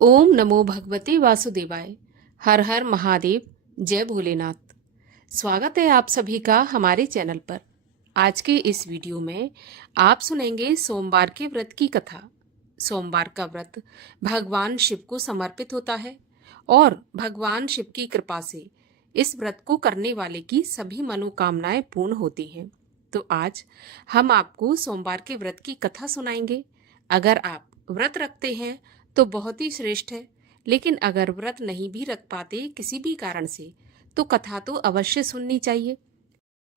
ओम नमो भगवते वासुदेवाय। हर हर महादेव। जय भोलेनाथ। स्वागत है आप सभी का हमारे चैनल पर। आज के इस वीडियो में आप सुनेंगे सोमवार के व्रत की कथा। सोमवार का व्रत भगवान शिव को समर्पित होता है और भगवान शिव की कृपा से इस व्रत को करने वाले की सभी मनोकामनाएं पूर्ण होती हैं। तो आज हम आपको सोमवार के व्रत की कथा सुनाएंगे। अगर आप व्रत रखते हैं तो बहुत ही श्रेष्ठ है, लेकिन अगर व्रत नहीं भी रख पाते किसी भी कारण से तो कथा तो अवश्य सुननी चाहिए।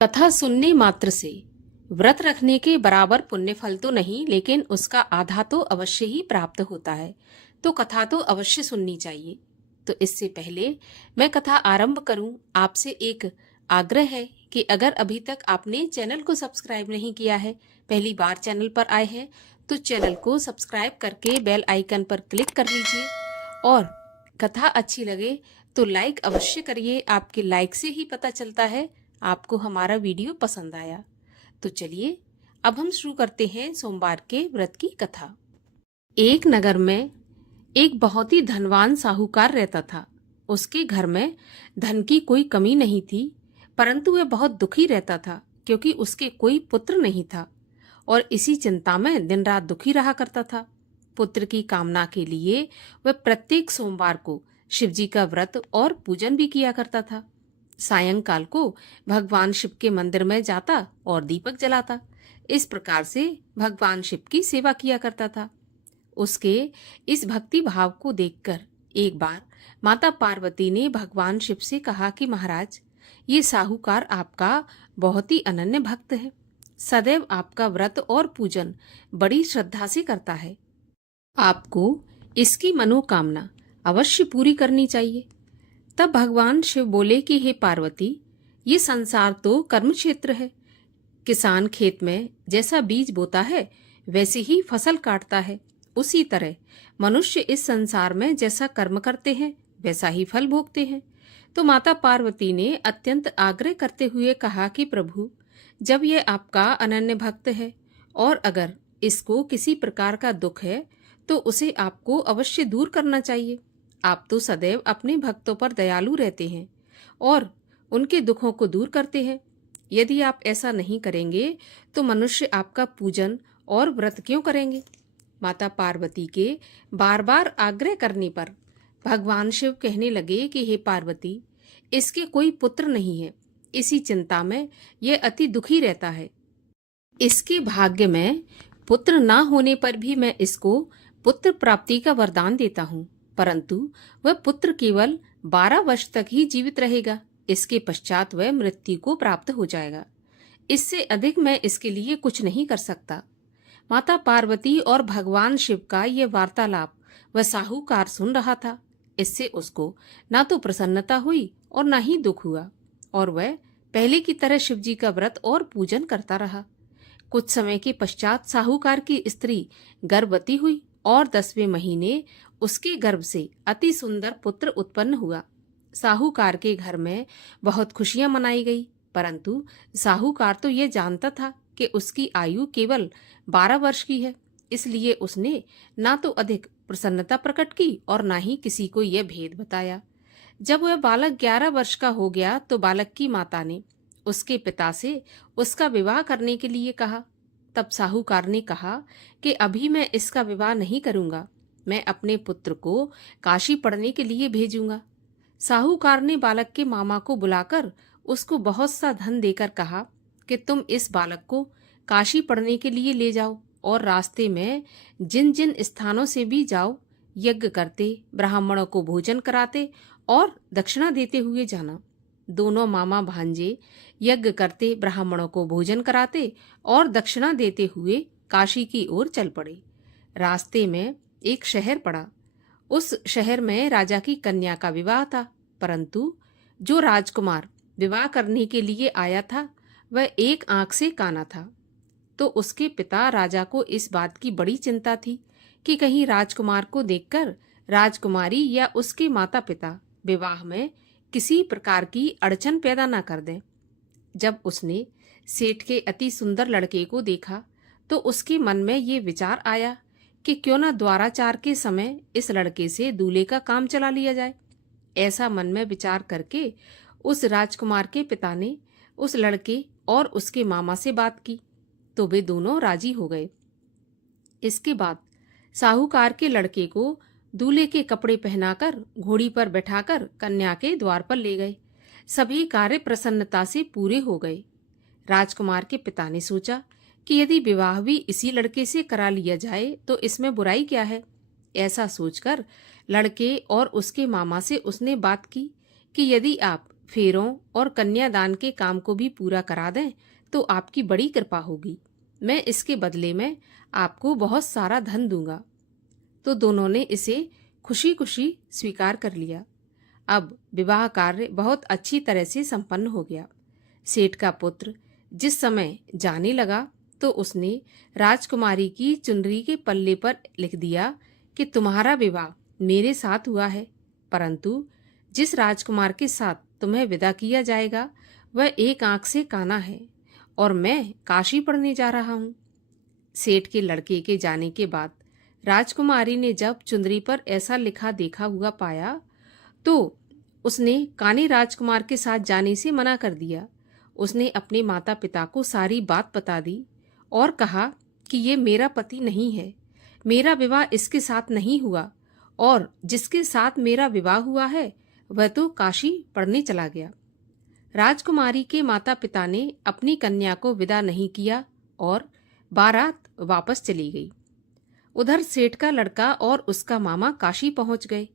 कथा सुनने मात्र से व्रत रखने के बराबर पुण्य फल तो नहीं, लेकिन उसका आधा तो अवश्य ही प्राप्त होता है। तो कथा तो अवश्य सुननी चाहिए। तो इससे पहले मैं कथा आरंभ करूं, आपसे एक आग्रह है कि अगर अभी तक आपने चैनल को सब्सक्राइब नहीं किया है, पहली बार चैनल पर आए हैं, तो चैनल को सब्सक्राइब करके बेल आइकन पर क्लिक कर लीजिए और कथा अच्छी लगे तो लाइक अवश्य करिए। आपके लाइक से ही पता चलता है आपको हमारा वीडियो पसंद आया। तो चलिए अब हम शुरू करते हैं सोमवार के व्रत की कथा। एक नगर में एक बहुत ही धनवान साहूकार रहता था। उसके घर में धन की कोई कमी नहीं थी, परंतु वह बहुत दुखी रहता था क्योंकि उसके कोई पुत्र नहीं था और इसी चिंता में दिन रात दुखी रहा करता था। पुत्र की कामना के लिए वह प्रत्येक सोमवार को शिवजी का व्रत और पूजन भी किया करता था। सायंकाल को भगवान शिव के मंदिर में जाता और दीपक जलाता। इस प्रकार से भगवान शिव की सेवा किया करता था। उसके इस भक्ति भाव को देखकर एक बार माता पार्वती ने भगवान शिव से कहा कि महाराज, ये साहूकार आपका बहुत ही अनन्य भक्त है, सदैव आपका व्रत और पूजन बड़ी श्रद्धा से करता है। आपको इसकी मनोकामना अवश्य पूरी करनी चाहिए। तब भगवान शिव बोले कि हे पार्वती, ये संसार तो कर्म क्षेत्र है। किसान खेत में जैसा बीज बोता है वैसे ही फसल काटता है, उसी तरह मनुष्य इस संसार में जैसा कर्म करते हैं वैसा ही फल भोगते हैं। तो माता पार्वती ने अत्यंत आग्रह करते हुए कहा कि प्रभु, जब ये आपका अनन्य भक्त है और अगर इसको किसी प्रकार का दुख है तो उसे आपको अवश्य दूर करना चाहिए। आप तो सदैव अपने भक्तों पर दयालु रहते हैं और उनके दुखों को दूर करते हैं। यदि आप ऐसा नहीं करेंगे तो मनुष्य आपका पूजन और व्रत क्यों करेंगे। माता पार्वती के बार बार आग्रह करने पर भगवान शिव कहने लगे कि हे पार्वती, इसके कोई पुत्र नहीं है, इसी चिंता में यह अति दुखी रहता है। इसके भाग्य में पुत्र ना होने पर भी मैं इसको पुत्र प्राप्ति का वरदान देता हूँ, परंतु वह पुत्र केवल 12 वर्ष तक ही जीवित रहेगा। इसके पश्चात वह मृत्यु को प्राप्त हो जाएगा। इससे अधिक मैं इसके लिए कुछ नहीं कर सकता। माता पार्वती और भगवान शिव का ये वार्तालाप वह साहूकार सुन रहा था। इससे उसको ना तो प्रसन्नता हुई और ना ही दुख हुआ और वह पहले की तरह शिवजी का व्रत और पूजन करता रहा। कुछ समय के पश्चात साहूकार की स्त्री गर्भवती हुई और 10वें महीने उसके गर्भ से अति सुंदर पुत्र उत्पन्न हुआ। साहूकार के घर में बहुत खुशियां मनाई गई, परंतु साहूकार तो ये जानता था कि उसकी आयु केवल 12 वर्ष की है, इसलिए उसने ना तो अधिक प्रसन्नता प्रकट की और ना ही किसी को यह भेद बताया। जब वह बालक 11 वर्ष का हो गया तो बालक की माता ने उसके पिता से उसका विवाह करने के लिए कहा। तब साहूकार ने कहा कि अभी मैं इसका विवाह नहीं करूंगा, मैं अपने पुत्र को काशी पढ़ने के लिए भेजूंगा। साहूकार ने बालक के मामा को बुलाकर उसको बहुत सा धन देकर कहा कि तुम इस बालक को काशी पढ़ने के लिए ले जाओ और रास्ते में जिन जिन स्थानों से भी जाओ, यज्ञ करते, ब्राह्मणों को भोजन कराते और दक्षिणा देते हुए जाना। दोनों मामा भांजे यज्ञ करते, ब्राह्मणों को भोजन कराते और दक्षिणा देते हुए काशी की ओर चल पड़े। रास्ते में एक शहर पड़ा। उस शहर में राजा की कन्या का विवाह था, परंतु जो राजकुमार विवाह करने के लिए आया था वह एक आंख से काना था। तो उसके पिता राजा को इस बात की बड़ी चिंता थी कि कहीं राजकुमार को देखकर राजकुमारी या उसके माता पिता विवाह में किसी प्रकार की अड़चन पैदा न कर दें। जब उसने सेठ के अति सुंदर लड़के को देखा तो उसके मन में ये विचार आया कि क्यों न द्वाराचार के समय इस लड़के से दूल्हे का काम चला लिया जाए। ऐसा मन में विचार करके उस राजकुमार के पिता ने उस लड़के और उसके मामा से बात की, तो वे दोनों राजी हो गए। इसके बाद साहूकार के लड़के को दूल्हे के कपड़े पहनाकर घोड़ी पर बैठाकर कन्या के द्वार पर ले गए। सभी कार्य प्रसन्नता से पूरे हो गए। राजकुमार के पिता ने सोचा कि यदि विवाह भी इसी लड़के से करा लिया जाए तो इसमें बुराई क्या है। ऐसा सोचकर लड़के और उसके मामा से उसने बात की कि यदि आप फेरों और कन्यादान के काम को भी पूरा करा दें तो आपकी बड़ी कृपा होगी। मैं इसके बदले में आपको बहुत सारा धन दूंगा। तो दोनों ने इसे खुशी खुशी स्वीकार कर लिया। अब विवाह कार्य बहुत अच्छी तरह से संपन्न हो गया। सेठ का पुत्र जिस समय जाने लगा तो उसने राजकुमारी की चुनरी के पल्ले पर लिख दिया कि तुम्हारा विवाह मेरे साथ हुआ है, परंतु जिस राजकुमार के साथ तुम्हें विदा किया जाएगा वह एक आंख से काना है और मैं काशी पढ़ने जा रहा हूँ। सेठ के लड़के के जाने के बाद राजकुमारी ने जब चुनरी पर ऐसा लिखा देखा हुआ पाया तो उसने काने राजकुमार के साथ जाने से मना कर दिया। उसने अपने माता पिता को सारी बात बता दी और कहा कि ये मेरा पति नहीं है, मेरा विवाह इसके साथ नहीं हुआ और जिसके साथ मेरा विवाह हुआ है वह तो काशी पढ़ने चला गया। राजकुमारी के माता पिता ने अपनी कन्या को विदा नहीं किया और बारात वापस चली गई। उधर सेठ का लड़का और उसका मामा काशी पहुंच गए।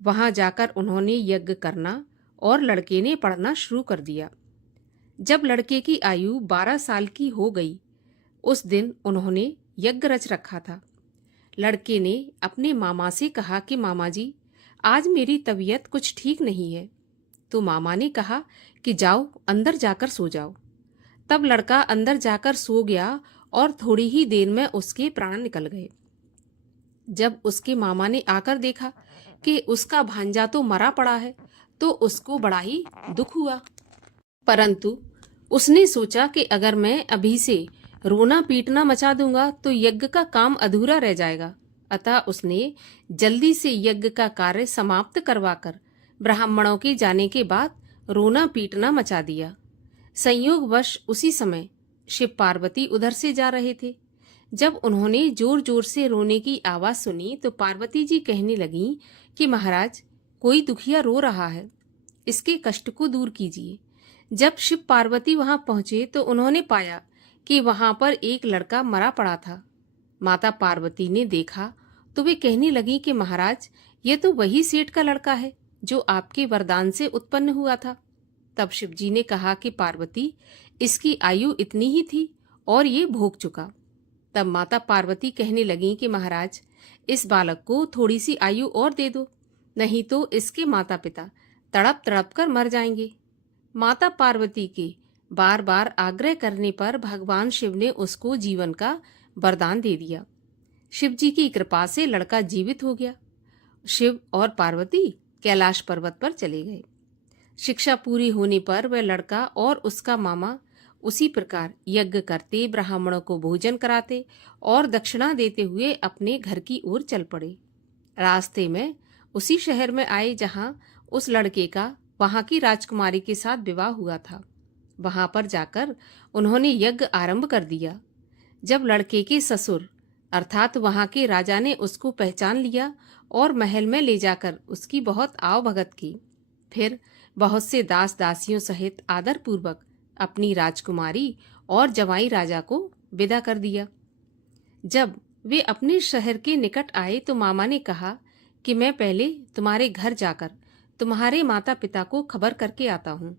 वहां जाकर उन्होंने यज्ञ करना और लड़के ने पढ़ना शुरू कर दिया। जब लड़के की आयु 12 साल की हो गई उस दिन उन्होंने यज्ञ रच रखा था। लड़के ने अपने मामा से कहा कि मामा जी, आज मेरी तबीयत कुछ ठीक नहीं है। तो मामा ने कहा कि जाओ अंदर जाकर सो जाओ। तब लड़का अंदर जाकर सो गया और थोड़ी ही देर में उसके प्राण निकल गए। जब उसके मामा ने आकर देखा कि उसका भांजा तो मरा पड़ा है तो उसको बड़ा ही दुख हुआ, परंतु उसने सोचा कि अगर मैं अभी से रोना पीटना मचा दूंगा तो यज्ञ का काम अधूरा रह जाएगा। अतः उसने जल्दी से यज्ञ का कार्य समाप्त करवाकर ब्राह्मणों के जाने के बाद रोना पीटना मचा दिया। संयोगवश उसी समय शिव पार्वती उधर से जा रहे थे। जब उन्होंने जोर जोर से रोने की आवाज सुनी तो पार्वती जी कहने लगीं कि महाराज, कोई दुखिया रो रहा है, इसके कष्ट को दूर कीजिए। जब शिव पार्वती वहां पहुंचे तो उन्होंने पाया कि वहां पर एक लड़का मरा पड़ा था। माता पार्वती ने देखा तो वे कहने लगी कि महाराज, ये तो वही सेठ का लड़का है जो आपके वरदान से उत्पन्न हुआ था। तब शिव जी ने कहा कि पार्वती, इसकी आयु इतनी ही थी और ये भोग चुका। तब माता पार्वती कहने लगी कि महाराज, इस बालक को थोड़ी सी आयु और दे दो, नहीं तो इसके माता पिता तड़प तड़प कर मर जाएंगे। माता पार्वती के बार बार आग्रह करने पर भगवान शिव ने उसको जीवन का वरदान दे दिया। शिव जी की कृपा से लड़का जीवित हो गया। शिव और पार्वती कैलाश पर्वत पर चले गए। शिक्षा पूरी होने पर वह लड़का और उसका मामा उसी प्रकार यज्ञ करते, ब्राह्मणों को भोजन कराते और दक्षिणा देते हुए अपने घर की ओर चल पड़े। रास्ते में उसी शहर में आए जहां उस लड़के का वहां की राजकुमारी के साथ विवाह हुआ था। वहां पर जाकर उन्होंने यज्ञ आरंभ कर दिया। जब लड़के के ससुर अर्थात वहां के राजा ने उसको पहचान लिया और महल में ले जाकर उसकी बहुत आवभगत की, फिर बहुत से दास दासियों सहित आदर पूर्वक अपनी राजकुमारी और जवाई राजा को विदा कर दिया। जब वे अपने शहर के निकट आए तो मामा ने कहा कि मैं पहले तुम्हारे घर जाकर तुम्हारे माता पिता को खबर करके आता हूँ।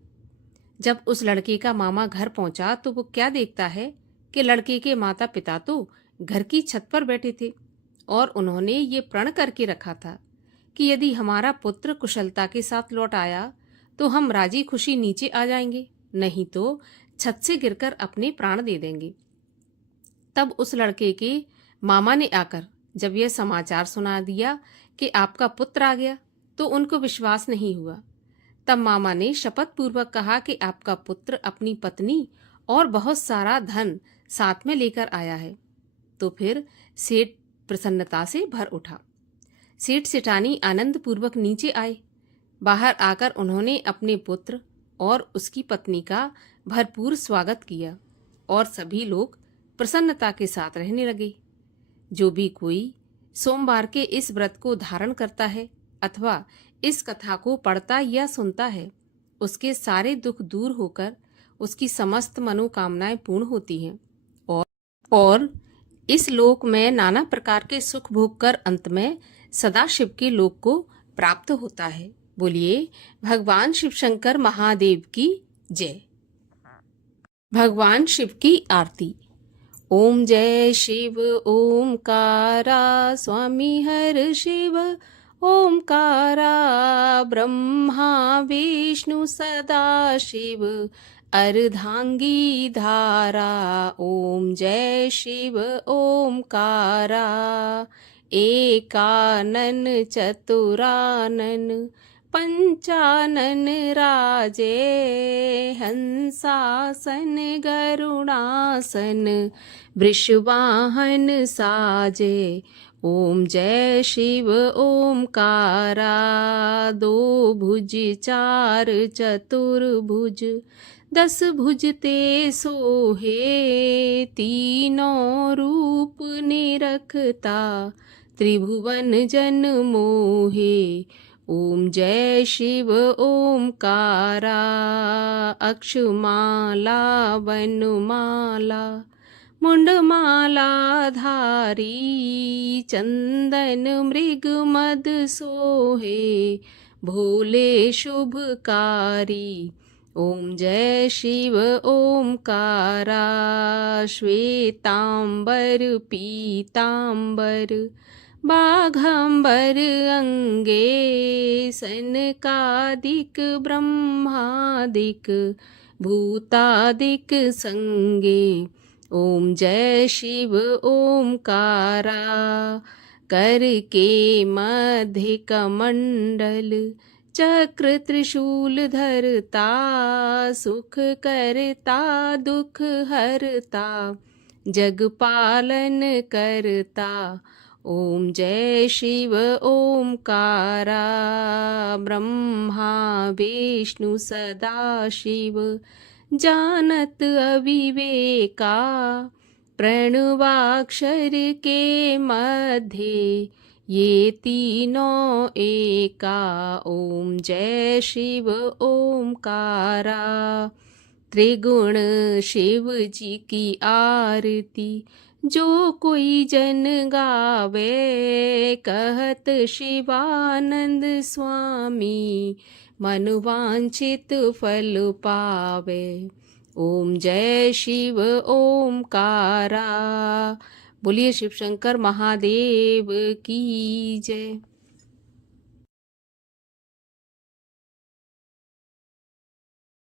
जब उस लड़के का मामा घर पहुंचा तो वो क्या देखता है कि लड़के के माता पिता तो घर की छत पर बैठे थे और उन्होंने ये प्रण करके रखा था कि यदि हमारा पुत्र कुशलता के साथ लौट आया तो हम राजी खुशी नीचे आ जाएंगे, नहीं तो छत से गिरकर अपने प्राण दे देंगे। तब उस लड़के के मामा ने आकर जब यह समाचार सुना दिया कि आपका पुत्र आ गया तो उनको विश्वास नहीं हुआ। तब मामा ने शपथ पूर्वक कहा कि आपका पुत्र अपनी पत्नी और बहुत सारा धन साथ में लेकर आया है। तो फिर सेठ प्रसन्नता से भर उठा। सेठ सेठानी आनंद पूर्वक नीचे आए। बाहर आकर उन्होंने अपने पुत्र और उसकी पत्नी का भरपूर स्वागत किया और सभी लोग प्रसन्नता के साथ रहने लगे। जो भी कोई सोमवार के इस व्रत को धारण करता है अथवा इस कथा को पढ़ता या सुनता है, उसके सारे दुख दूर होकर उसकी समस्त मनोकामनाएं पूर्ण होती हैं और इस लोक में नाना प्रकार के सुख भोग कर अंत में सदाशिव के लोक को प्राप्त होता है। बोलिए भगवान शिव शंकर महादेव की जय। भगवान शिव की आरती। ओम जय शिव ओमकारा स्वामी हर शिव ओमकारा ब्रह्मा विष्णु सदा शिव अर्धांगी धारा। ओम जय शिव ओमकारा एकानन चतुरानन पंचानन राजे हंसासन गरुणासन वृषवाहन साजे। ओम जय शिव ओमकारा दो भुज चार चतुर्भुज 10 भुज ते सोहे तीनों रूप निरखता त्रिभुवन जन मोहे। ओम जय शिव ओमकारा अक्षमाला वनमाला मुंडमाला धारी चंदन मृग मद सोहे भोले शुभकारी। ओम जय शिव ओमकारा श्वेतांबर पीतांबर बाघांबर अंगे सनकादिक ब्रह्मादिक भूतादिक संगे। ओम जय शिव ओमकारा कर के मध्य कमंडल चक्र त्रिशूल धरता सुख करता दुख हरता जग पालन करता। ओम जय शिव ओमकारा ब्रह्मा विष्णु सदा शिव जानत अविवेका प्रणवाक्षर के मध्य ये तीनों एका। ओम जय शिव ओमकारा त्रिगुण शिव जी की आरती जो कोई जन गावे कहत शिवानंद स्वामी मन वांछित फल पावे। ओम जय शिव ओमकारा। बोलिए शिव शंकर महादेव की जय।